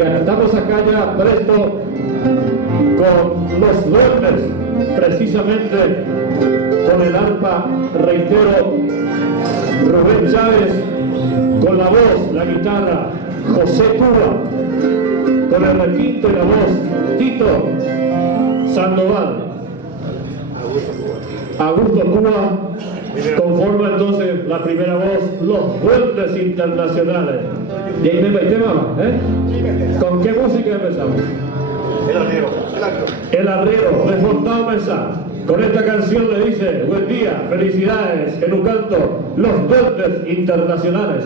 Y estamos acá ya presto con los duendes, precisamente con el arpa, reitero, Rubén Chávez, con la voz, la guitarra, José Cuba, con el requinto y la voz, Tito Sandoval. Augusto Cuba conforma entonces la primera voz, los duendes internacionales. Y ahí me metemos, ¿Con qué música empezamos? El arriero. El arriero, Reforzado Mesa. Con esta canción le dice: buen día, felicidades, en un canto, los duendes internacionales.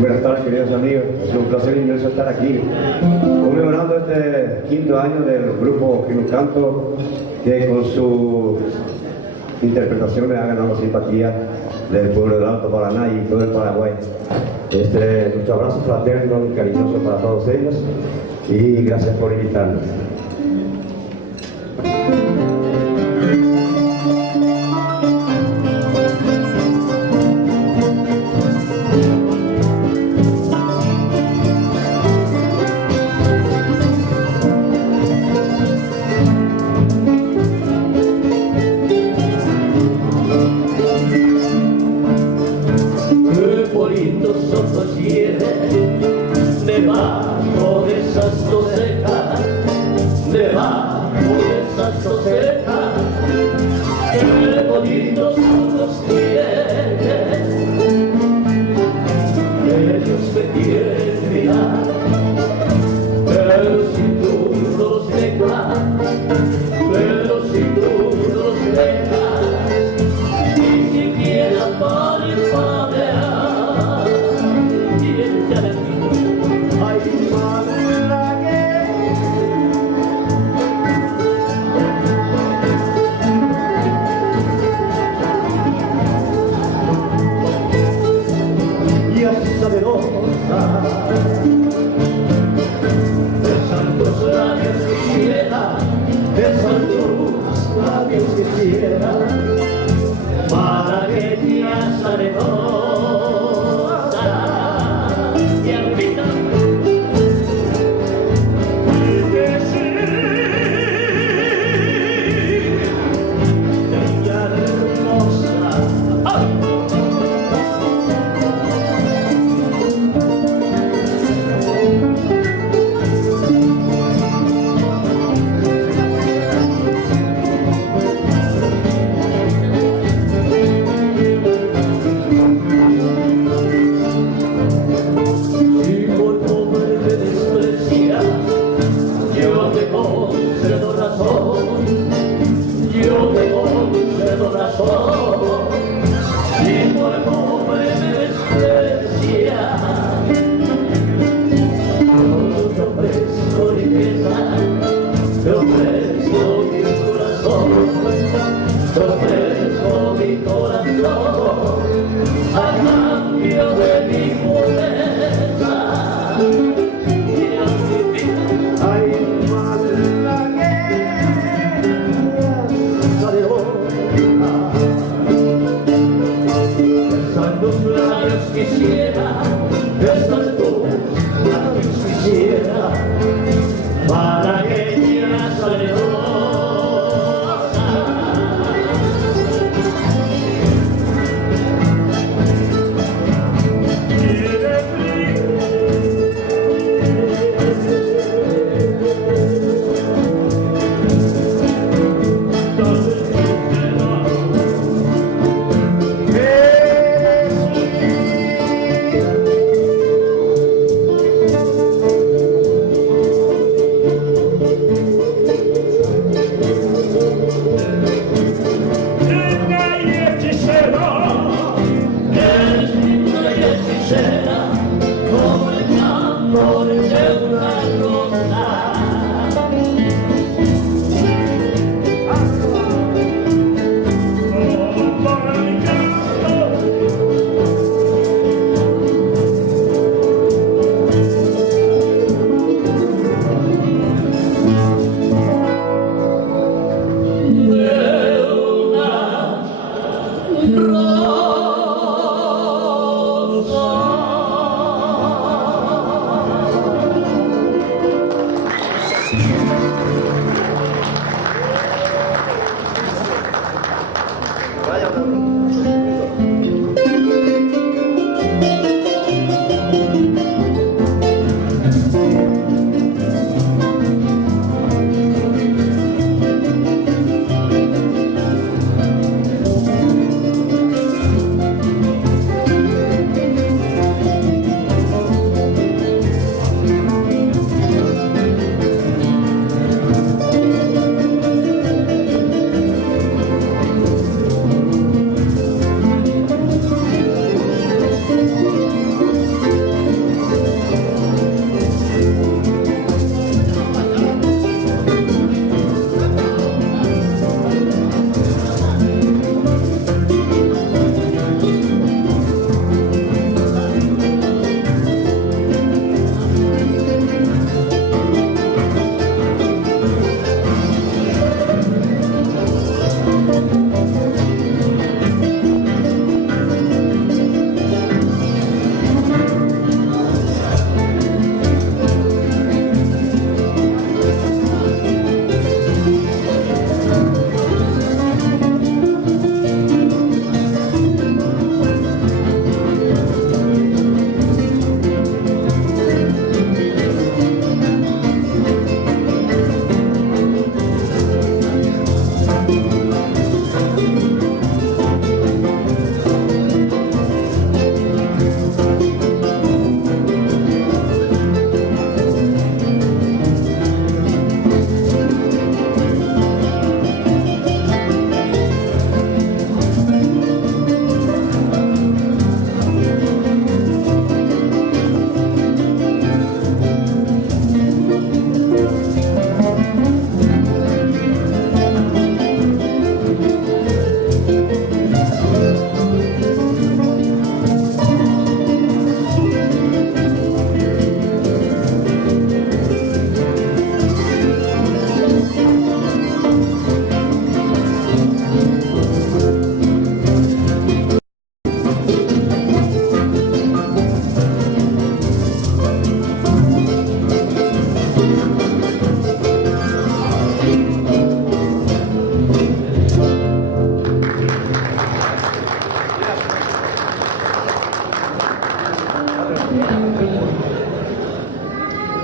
Buenas tardes, queridos amigos. Es un placer inmenso estar aquí conmemorando este 5º año del grupo Quinucanto, que con su interpretación me ha ganado simpatía del pueblo del Alto Paraná y todo el Paraguay. Nuestro abrazo fraterno y cariñoso para todos ellos y gracias por invitarnos. Debajo de esas dos cejas, debajo de esas dos cejas, qué bonitos son los tienes, ellos me quieren mirar, pero si tú no los dejas, pero si tú no los dejas, ni siquiera por infamear, y ella de mí. Ay, madre, quisiera, estas dos aquí quisiera, para que ella salerosa.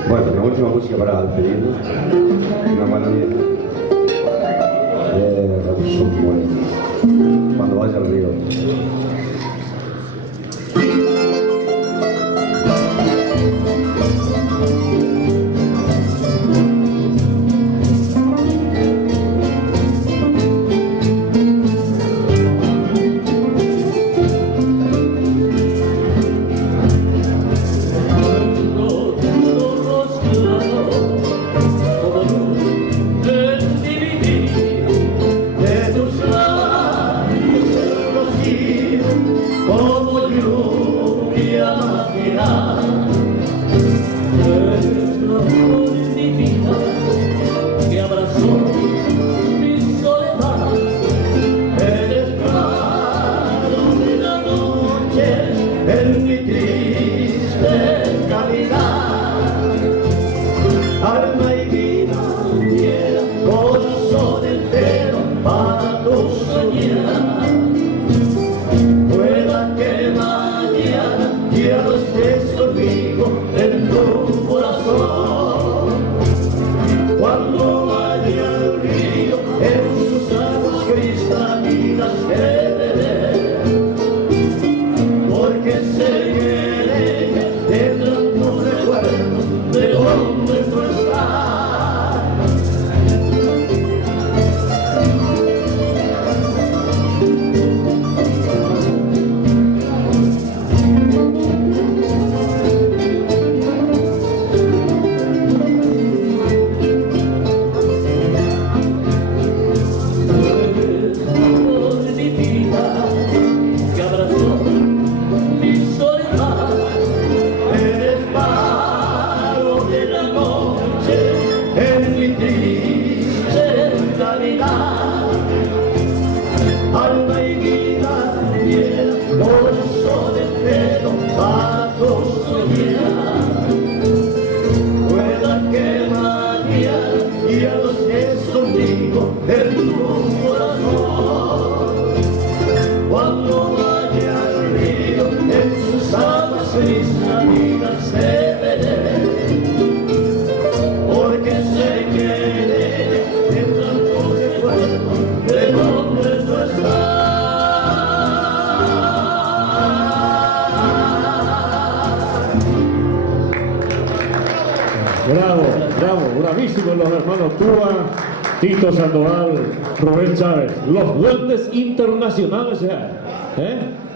Bueno, la última música para despedirnos, una maravilla de Raúl Moreno, Cuando vaya al río. En mi la vida se veré, porque se quede en tanto recuerdo de donde tú estás. Bravo, bravo, bravísimos los hermanos Túa, Tito Sandoval, Rubén Chávez, los duendes internacionales ya, ¿eh?